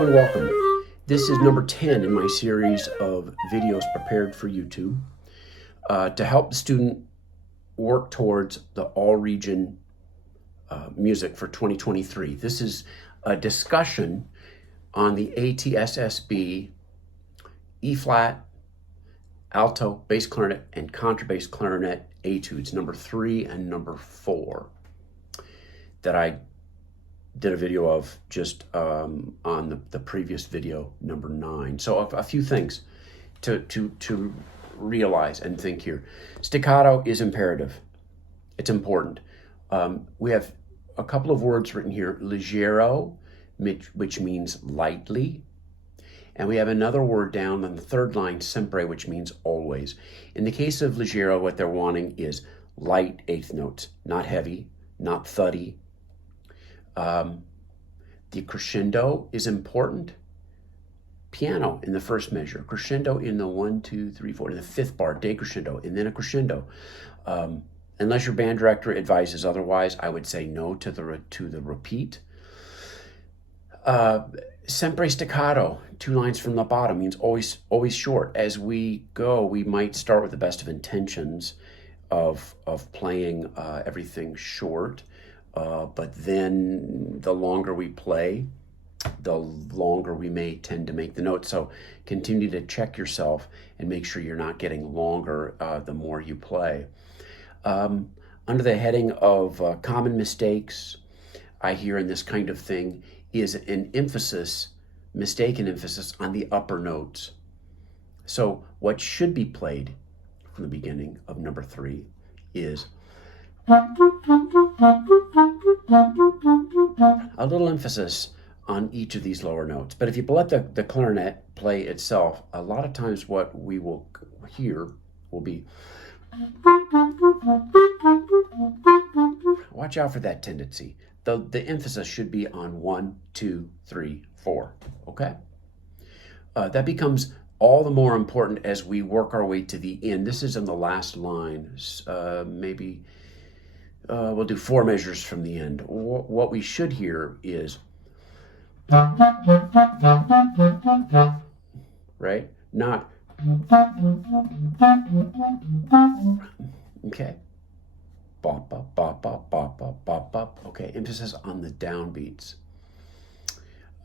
Hello and welcome. This is number 10 in my series of videos prepared for YouTube to help the student work towards the all-region music for 2023. This is a discussion on the ATSSB E-flat, alto, bass clarinet, and contrabass clarinet etudes, number 3 and number 4, that I did a video of just on the previous video, number 9. So a few things to realize and think here. Staccato is imperative. It's important. We have a couple of words written here, leggero, which means lightly. And we have another word down on the third line, sempre, which means always. In the case of leggero, what they're wanting is light eighth notes, not heavy, not thuddy. The crescendo is important. Piano in the first measure, crescendo in the 1, 2, 3, 4, in the fifth bar, decrescendo, and then a crescendo. Unless your band director advises otherwise, I would say no to the repeat. Sempre staccato, 2 lines from the bottom, means always short. As we go, we might start with the best of intentions of playing everything short. But then the longer we play, the longer we may tend to make the note. So continue to check yourself and make sure you're not getting longer the more you play. Under the heading of common mistakes, I hear in this kind of thing is an mistaken emphasis on the upper notes. So what should be played from the beginning of number 3 is a little emphasis on each of these lower notes. But if you let the clarinet play itself, a lot of times what we will hear will be, watch out for that tendency. The emphasis should be on 1, 2, 3, 4, okay? That becomes all the more important as we work our way to the end. This is in the last line, maybe we'll do 4 measures from the end. What we should hear is, right? Not, okay. Bop, bop, bop, bop, bop, bop, bop, bop. Okay, emphasis on the downbeats.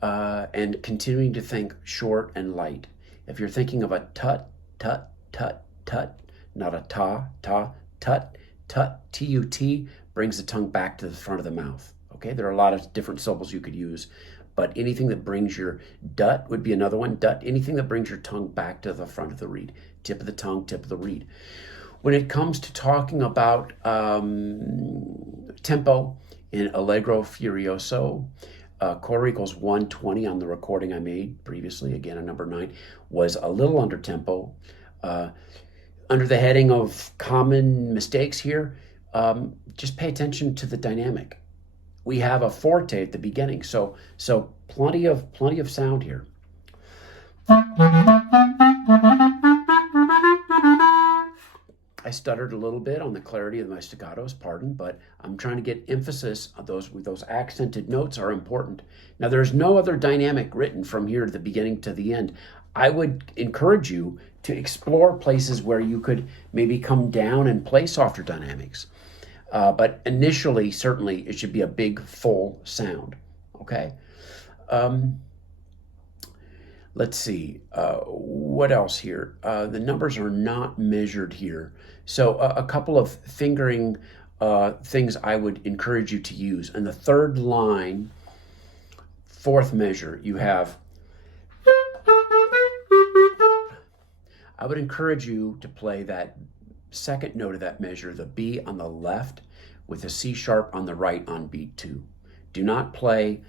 And continuing to think short and light. If you're thinking of a tut, tut, tut, tut, not a ta, ta, tut, tut, T-U-T, brings the tongue back to the front of the mouth. Okay, there are a lot of different syllables you could use, but anything that brings your dut would be another one. Dut, anything that brings your tongue back to the front of the reed. Tip of the tongue, tip of the reed. When it comes to talking about tempo in Allegro Furioso, quarter equals 120 on the recording I made previously, again on number 9, was a little under tempo. Under the heading of common mistakes here, just pay attention to the dynamic. We have a forte at the beginning, so plenty of sound here. I stuttered a little bit on the clarity of my staccatos, pardon, but I'm trying to get emphasis on those accented notes are important. Now, there's no other dynamic written from here to the beginning to the end. I would encourage you to explore places where you could maybe come down and play softer dynamics. But initially, certainly, it should be a big, full sound, okay? Let's see, what else here? The numbers are not measured here. So a couple of fingering things I would encourage you to use. In the third line, 4th measure, you have, I would encourage you to play that second note of that measure, the B on the left with a C sharp on the right on beat 2. Do not play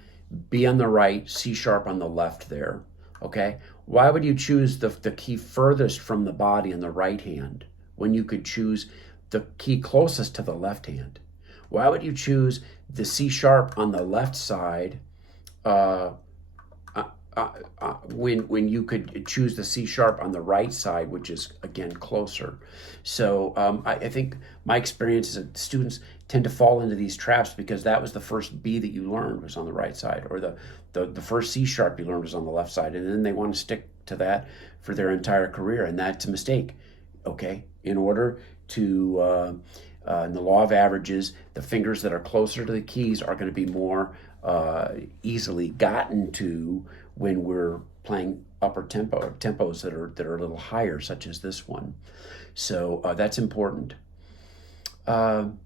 B on the right, C sharp on the left there. Okay, why would you choose the key furthest from the body in the right hand when you could choose the key closest to the left hand? Why would you choose the C sharp on the left side when you could choose the C sharp on the right side, which is again closer? So I think my experience is that students tend to fall into these traps because that was the first B that you learned was on the right side, or the first C sharp you learned was on the left side, and then they want to stick to that for their entire career, and that's a mistake. Okay, in order to in the law of averages, the fingers that are closer to the keys are going to be more easily gotten to when we're playing upper tempos that are a little higher, such as this one. So that's important. 1,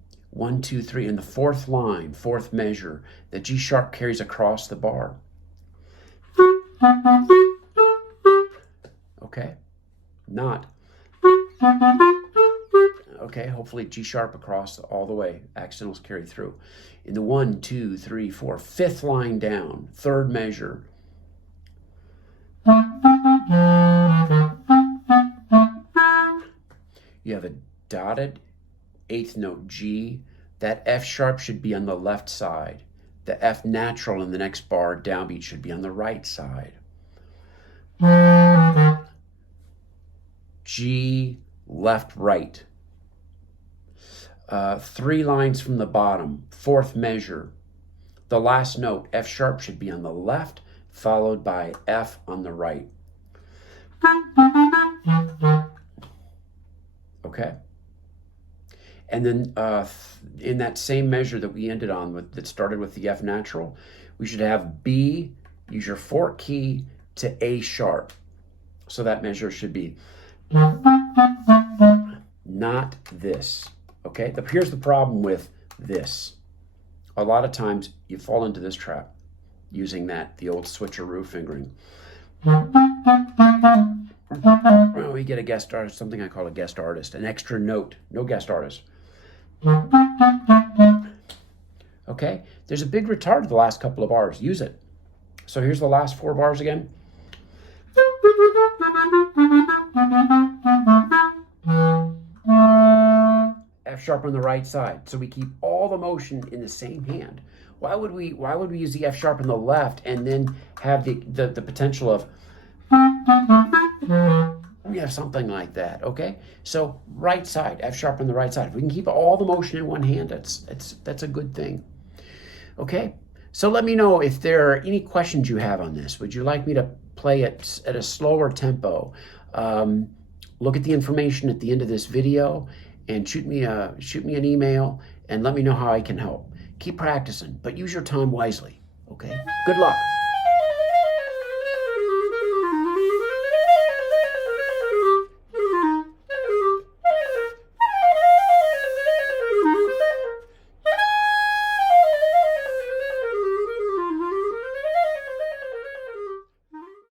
2, 3. In the fourth line, fourth measure, the G sharp carries across the bar. Okay, not. Okay, hopefully G sharp across all the way. Accidentals carry through. In the 1, 2, 3, 4, fifth line down, third measure. You have a dotted eighth note G. That F sharp should be on the left side. The F natural in the next bar downbeat should be on the right side. G left right. 3 lines from the bottom, fourth measure. The last note, F sharp, should be on the left, followed by F on the right. Okay? And then in that same measure that we ended on, that started with the F natural, we should have B, use your fourth key to A sharp. So that measure should be not this. Okay, here's the problem with this. A lot of times you fall into this trap using the old switcheroo fingering. We get a guest artist, something I call a guest artist, an extra note, no guest artist. Okay, there's a big retard to the last couple of bars. Use it. So here's the last 4 bars again. F sharp on the right side. So we keep all the motion in the same hand. Why would we use the F sharp on the left and then have the potential of we have something like that, okay? So right side, F sharp on the right side. If we can keep all the motion in one hand, that's a good thing. Okay? So let me know if there are any questions you have on this. Would you like me to play it at a slower tempo? Look at the information at the end of this video and shoot me an email and let me know how I can help. Keep practicing, but use your time wisely, okay? Good luck.